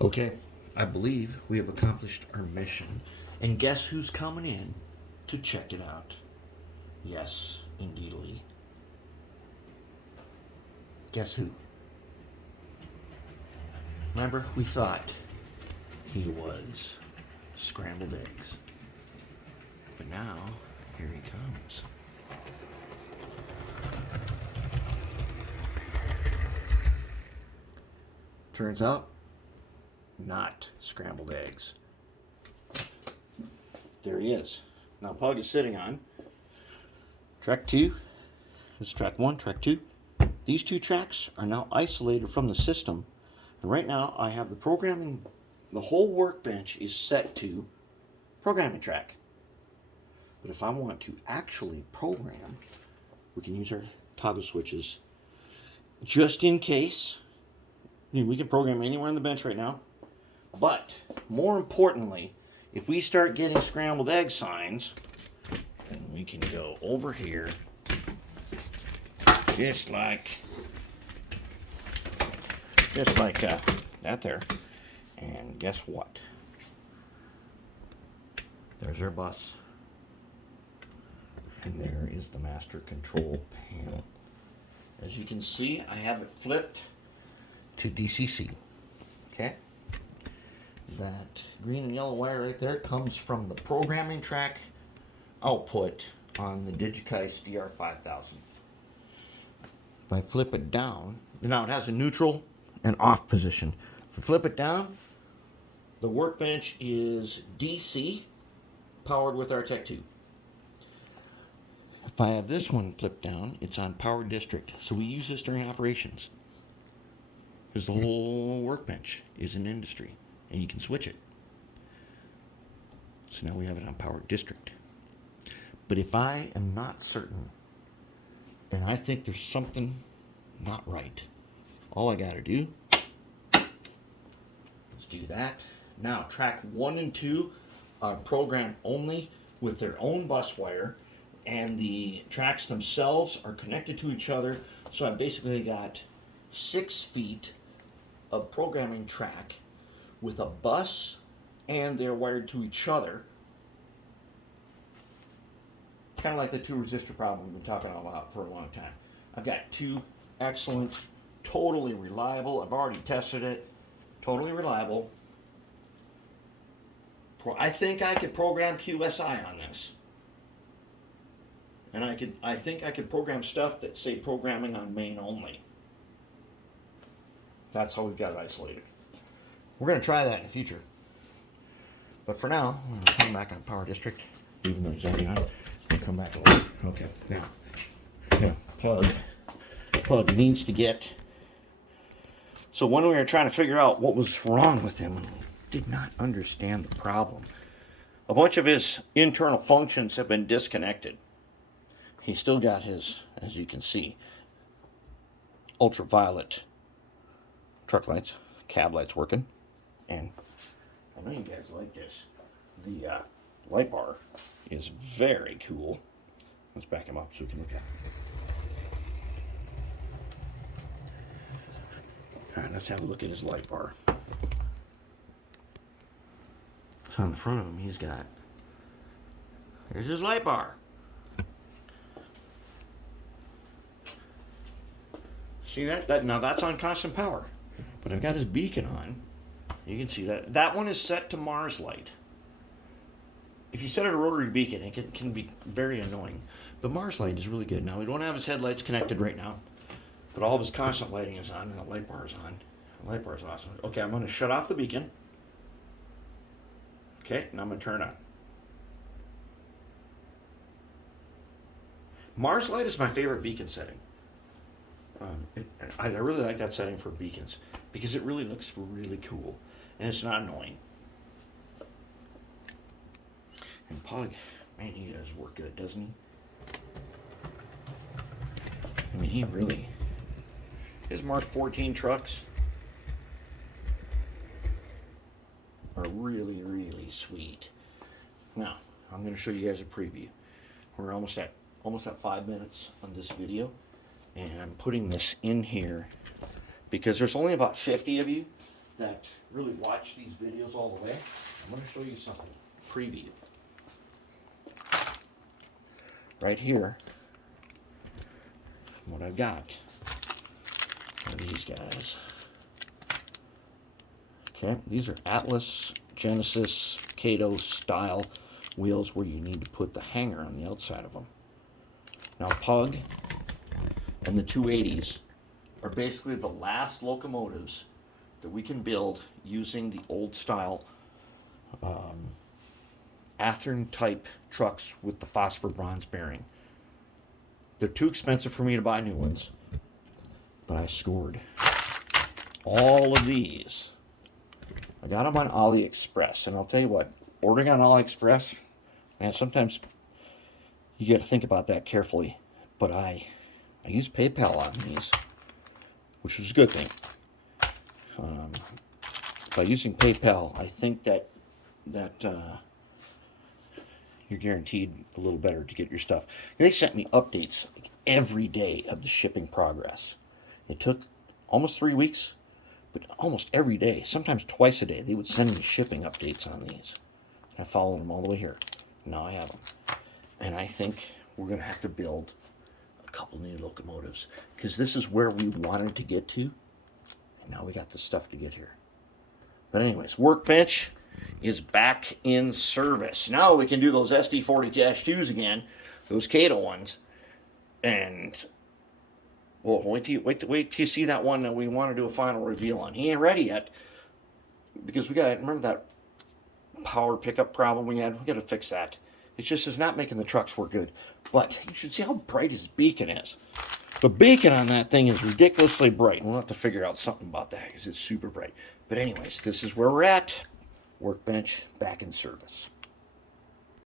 Okay, I believe we have accomplished our mission. And guess who's coming in to check it out? Yes, indeedly. Guess who? Remember, we thought he was scrambled eggs. But now, here he comes. Turns out, not scrambled eggs. There he is. Now Pug is sitting on track 2. This is track 1, track 2. These 2 tracks are now isolated from the system. And right now I have the whole workbench is set to programming track. But if I want to actually program, we can use our toggle switches just in case. We can program anywhere on the bench right now. But more importantly, if we start getting scrambled egg signs, then we can go over here, just like that there. And guess what? There's our bus. And there is the master control panel. As you can see, I have it flipped to DCC. Okay? That green and yellow wire right there comes from the programming track output on the Digikeijs DR5000. If I flip it down, now it has a neutral and off position. If I flip it down, the workbench is DC, powered with our Tech 2. If I have this one flipped down, it's on power district. So we use this during operations. Because the whole workbench is in industry. And you can switch it. So now we have it on power district. But if I am not certain, and I think there's something not right, all I got to do is do that. Now, track 1 and 2 are programmed only with their own bus wire, and the tracks themselves are connected to each other. So I basically got 6 feet of programming track with a bus, and they're wired to each other. Kind of like the 2 resistor problem we've been talking about for a long time. I've got 2 excellent, totally reliable, I've already tested it, totally reliable. I think I could program QSI on this. And I think I could program stuff that say programming on main only. That's how we've got it isolated. We're going to try that in the future. But for now, I'm going to come back on power district, even though it's already on. I'll come back over. Okay, now, Plug needs to get. So when we were trying to figure out what was wrong with him, we did not understand the problem. A bunch of his internal functions have been disconnected. He's still got his, as you can see, ultraviolet truck lights, cab lights working. And I know you guys like this. The light bar is very cool. Let's back him up so we can look at it. All right, let's have a look at his light bar. So on the front of him, there's his light bar. See that? Now that's on constant power. But I've got his beacon on. You can see that. That one is set to Mars light. If you set it a rotary beacon, it can be very annoying. But Mars light is really good. Now, we don't have his headlights connected right now. But all of his constant lighting is on, and the light bar is on. The light bar is awesome. Okay, I'm going to shut off the beacon. Okay, now I'm going to turn it on. Mars light is my favorite beacon setting. I really like that setting for beacons because it really looks really cool and it's not annoying. And Pug, man, he does work good, doesn't he? I mean, his Mark 14 trucks are really, really sweet. Now, I'm going to show you guys a preview. We're almost at 5 minutes on this video. And I'm putting this in here because there's only about 50 of you that really watch these videos all the way, I'm going to show you something. Preview. Right here, what I've got are these guys. Okay, these are Atlas, Genesis, Kato style wheels where you need to put the hanger on the outside of them. Now, Pug and the 280s are basically the last locomotives that we can build using the old style Athearn type trucks with the phosphor bronze bearing. They're too expensive for me to buy new ones, but I scored all of these. I got them on AliExpress, and I'll tell you what, ordering on AliExpress, man, sometimes you got to think about that carefully. But I use PayPal on these, which was a good thing. By using PayPal, I think that you're guaranteed a little better to get your stuff. They sent me updates like every day of the shipping progress. It took almost 3 weeks, but almost every day, sometimes twice a day, they would send me shipping updates on these. I followed them all the way here. Now I have them. And I think we're going to have to build a couple new locomotives, because this is where we wanted to get to, and now we got the stuff to get here. But anyways, Workbench is back in service. Now we can do those SD40-2s again, those Kato ones, and well, wait till you see that one that we want to do a final reveal on. He ain't ready yet, because we got to remember that power pickup problem we had. We got to fix that. It's just it's not making the trucks work good. But you should see how bright his beacon is. The beacon on that thing is ridiculously bright. We'll have to figure out something about that because it's super bright. But anyways, this is where we're at. Workbench back in service.